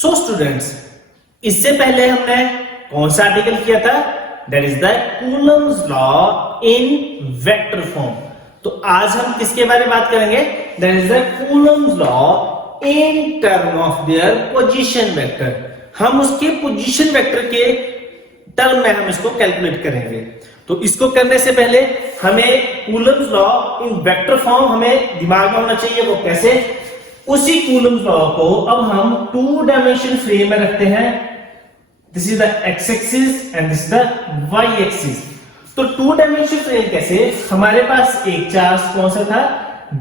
So students, इससे पहले हमने कौन सा आर्टिकल किया था? That is the Coulomb's law in vector form. तो आज हम किसके बारे में बात करेंगे? That is the Coulomb's law in term of their position vector. हम उसके पोजीशन वेक्टर के टर्म में हम इसको कैलकुलेट करेंगे। तो इसको करने से पहले हमें Coulomb's law in vector form हमें दिमाग में होना चाहिए। वो कैसे? उसी कूलम्स लॉ को अब हम 2 डायमेंशन फ्रेम में रखते हैं। This is the X axis and this is the Y axis. तो 2 डायमेंशन फ्रेम कैसे? हमारे पास एक चार्ज कौन सा था?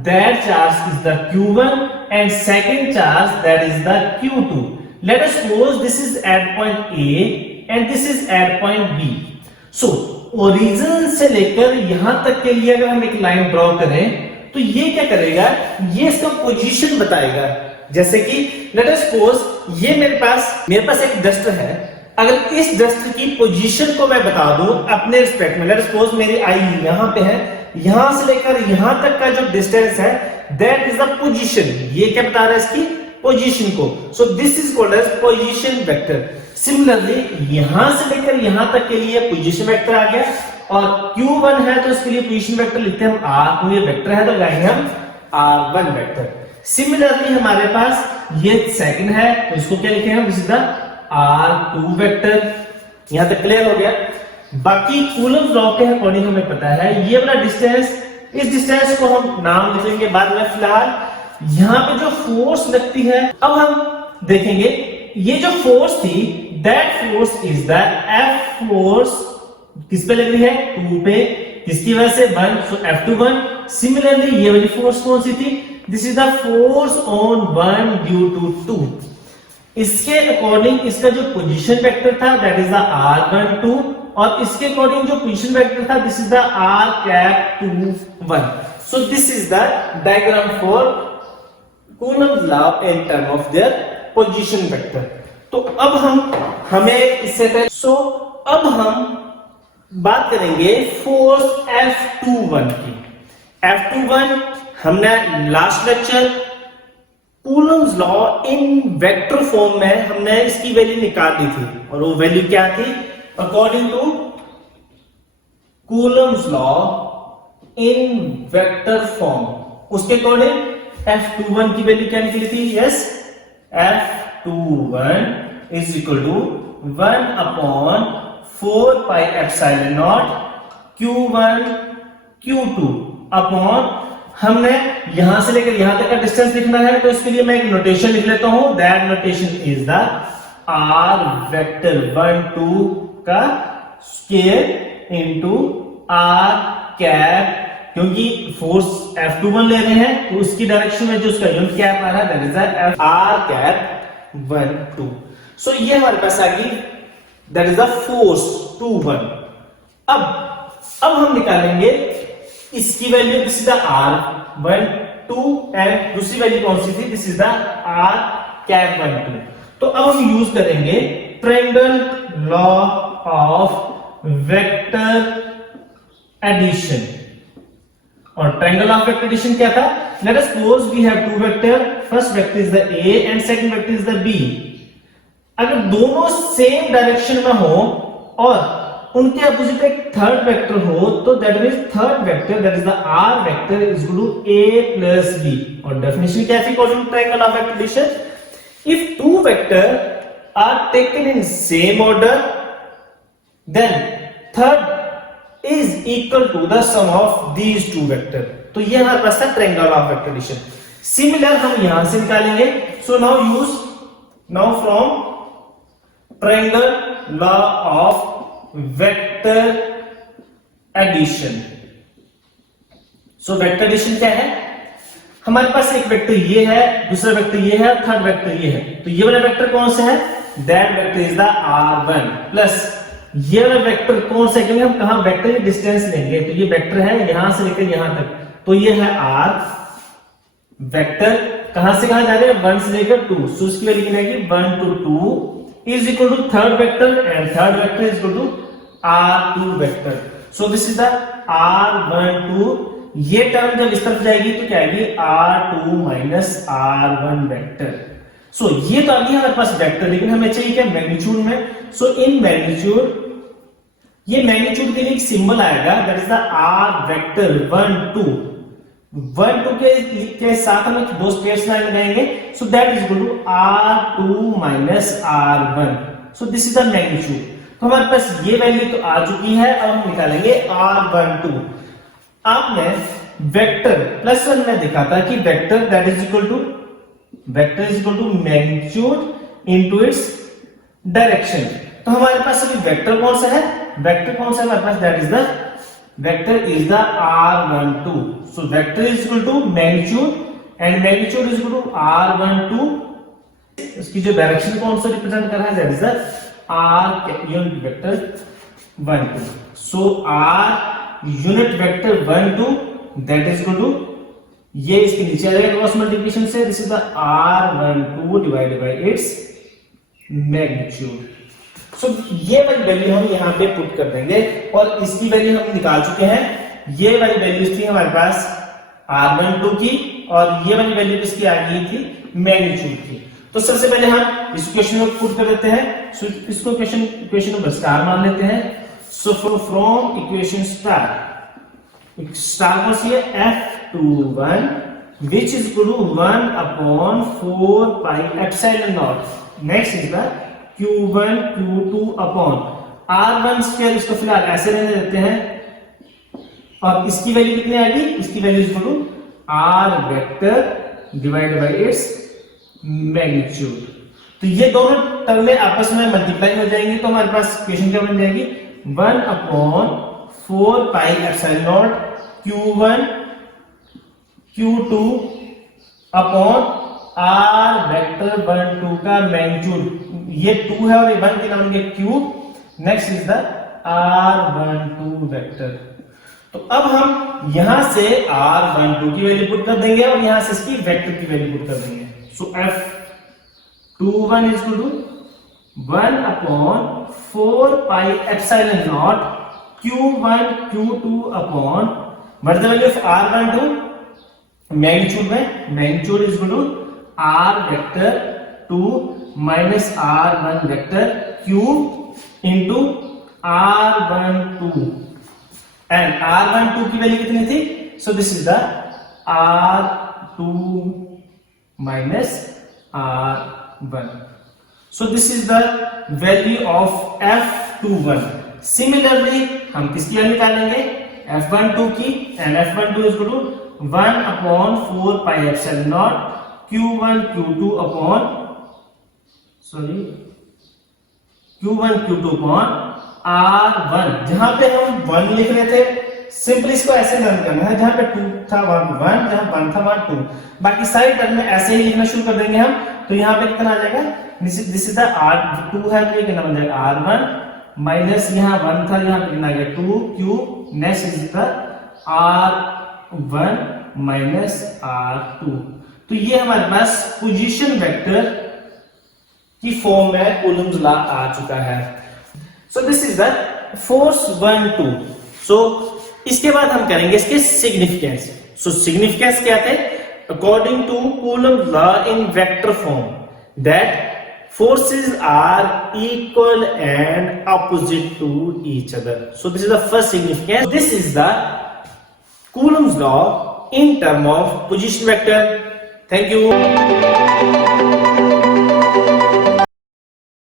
That charge is the Q1 and second charge that is the Q2। Let us suppose this is at point A and this is at point B। So origin से लेकर यहां तक के लिए अगर हम एक लाइन ड्रॉ करें तो ये क्या करेगा? ये इसका पोजीशन बताएगा। जैसे कि लेट अस सपोज ये मेरे पास एक डस्टर है। अगर इस डस्टर की पोजीशन को मैं बता दूं अपने रिस्पेक्ट में, लेट अस सपोज मेरी आई यहां पे है, यहां से लेकर यहां तक का जो डिस्टेंस है दैट इज द पोजीशन। ये क्या बता रहा है? इसकी पोजीशन को। So this is called as position vector. Similarly यहां से लेकर यहां तक के लिए पोजीशन वेक्टर आ गया, और Q1 है तो इसके लिए पोजीशन वेक्टर लिखते हैं हम R2। ये वेक्टर है तो लगाएंगे हम R1 वेक्टर। सिमिलरली हमारे पास ये सेकंड है तो इसको क्या लिखेंगे हम? This is the R2 vector. यहां तक क्लियर हो गया। बाकी कूलम्स लॉ के अकॉर्डिंग हमें पता है ये वाला डिस्टेंस, इस डिस्टेंस को हम नाम लिखेंगे बाद में। फिलहाल यहां पे जो फोर्स लगती है, अब हम देखेंगे ये जो फोर्स थी that force is the F force. किस पे लग रही है? 2 पे। किसकी वजह से? 1। सो F21। सिमिलरली ये वाली फोर्स कौन सी थी? This is the force on 1 due to 2। इसके अकॉर्डिंग इसका जो पोजीशन वेक्टर था दैट इज द R12, और इसके अकॉर्डिंग जो पोजीशन वेक्टर था this is the R21। So this is the diagram for Coulomb's law in term of their position vector. तो अब हमें इससे पहले अब हम बात करेंगे फोर्स F21 की। F21 हमने last lecture Coulomb's law in vector form में हमने इसकी वैल्यू निकाल ली थी, और वो वैल्यू क्या थी? According to Coulomb's law in vector form, उसके अकॉर्डिंग F21 की वैल्यू क्या निकली थी? Yes, F21 is equal to 1 upon 4 pi epsilon naught Q1 Q2 upon, हमने यहां से लेकर यहां तक का डिस्टेंस लिखना है तो इसके लिए मैं एक नोटेशन लिख लेता हूं। That notation is the R vector 1 2 का स्क्वायर इनटू R कैप, क्योंकि फोर्स F21 ले रहे हैं तो उसकी डायरेक्शन में जो उसका यूनिट कैप आ रहा है that is the R cap 1 2। सो ये हमारे पास आ गई दैट इज द फोर्स 2 1। अब हम निकालेंगे इसकी value. This is the R1 2 and दूसरी वैल्यू कौन सी थी? This is the R cap 1 2। तो अब हम यूज करेंगे triangle law of vector addition. और ट्रायंगल ऑफ वेक्टर एडिशन क्या था? Let us suppose we have 2 vector, first vector is the A and second vector is the B। अगर दोनों same direction में हो और उनके अपोजिट एक थर्ड वेक्टर हो तो that means third vector that is the R vector is equal to A plus B। और डेफिनेशन क्या थी according to triangle of vector addition? If 2 vector are taken in same order then third is equal to the sum of these 2 vector। तो ये हमारे पास था triangle of vector addition. Similar हम यहां से निकालेंगे। So now from triangle law of vector addition. So vector addition क्या है? हमारे पास एक वेक्टर ये है, दूसरा वेक्टर ये है, थर्ड वेक्टर ये है। तो ये वाला वेक्टर कौन सा है? That vector is the R1 plus ये वाला वेक्टर कौन सा है? क्योंकि हम कहां वेक्टर की डिस्टेंस लेंगे तो ये वेक्टर है यहां से लेकर यहां तक, तो ये है R वेक्टर। कहां से कहां जा रहे हैं? 1 से लेकर 2। सो इसकी वैल्यू कितनी आएगी? 1 to 2 is equal to third vector and third vector is equal to R2 vector. So this is the R12। ये टर्म जब इस तरफ जाएगी तो क्या आएगी? R2 minus R1 vector. सो ये तो आ गया हमारे पास वेक्टर, लेकिन हमें चाहिए क्या मैग्नीट्यूड में। सो इन मैग्नीट्यूड, ये मैग्नीट्यूड के लिए एक सिंबल आएगा, that is the R vector 1 2 1 2 के साथ हम एक दो स्पेस लाइन लगाएंगे। So that is equal to r2 minus r1। So this is the magnitude. तो हमारे पास ये वैल्यू तो आ चुकी है, अब हम निकालेंगे r12। आपने वेक्टर प्लस वन में देखा था कि vector that is equal to magnitude into its direction. तो हमारे पास अभी वेक्टर कौन सा है, हमारे पास that is the vector is the r12। So vector is equal to magnitude and magnitude is equal to r12। इसकी जो डायरेक्शन कौन सा रिप्रेजेंट कर रहा है, that is the r unit vector 12। So r unit vector 12 that is equal to, ये इसके नीचे आ जाएगा क्रॉस मल्टीप्लिकेशन से, this is the r12 divided by its magnitude. So ये वाली वैल्यू हम यहां पे पुट कर देंगे और इसकी वैल्यू हम निकाल चुके हैं। ये वाली वैल्यू थी हमारे पास r12 की और ये वाली वैल्यू किसकी आ गई थी, मैग्नीट्यूड की। तो सबसे पहले हम इस इक्वेशन में पुट कर देते हैं। सो इसको इक्वेशन नंबर स्टार मान लेते हैं। सो फ्रॉम इक्वेशन स्टार कौन सी है, f21 which is equal to 1 upon 4 pi epsilon naught। Next is the q1 q2 upon r1 square, इसको फिलहाल ऐसे रहने देते हैं और इसकी वैल्यू कितनी आएगी, इसकी value is equal to r vector divided by its magnitude. तो ये दोनों टर्में आपस में मल्टीप्लाई हो जाएंगी, तो हमारे पास इक्वेशन क्या बन जाएगी, 1 upon 4 pi epsilon naught q1 q2 upon r vector 1 2 का मैग्नीट्यूड। ये 2 है और ये 1 के नाम के cube. Next is the r12 vector. तो अब हम यहां से r12 की वैल्यू पुट कर देंगे और यहां से इसकी वेक्टर की वैल्यू पुट कर देंगे। So f21 is equal to 1 upon 4 pi epsilon naught q1 q2 upon what is the value of r12, magnitude में, magnitude is equal to r vector 2 minus r1 vector cube into r12 and r12 की value कितनी थी, so this is the r2 minus r1। So this is the value of f21। Similarly हम किसकी value निकालेंगे, f12 की, and f12 is equal to 1 upon 4 pi epsilon naught q1 q2 upon upon r1। जहां पे हम 1 लिख रहे थे, सिंपली इसको ऐसे रन करना है, जहां पे 2 था वहां 1, जहां 1 था वहां 2, बाकी सारी टर्म में ऐसे ही लिखना शुरू कर देंगे हम। तो यहां पे कितना आ जाएगा, दिस इज द r2 है, तो ये कितना बन जाएगा r1 माइनस यहां 1 था, यहां पे कितना आ गया 2 cube. Next is the r1 minus r2। तो ये हमारे पास पोजीशन वेक्टर की फॉर्म में कूलम्स लॉ आ चुका है। सो दिस इज द फोर्स 1 2। सो इसके बाद हम करेंगे इसके सिग्निफिकेंस। सो सिग्निफिकेंस क्या थे, according to Coulomb's law in vector form that forces are equal and opposite to each other. So this is the first significance. This is the Coulomb's law in term of position vector. Thank you.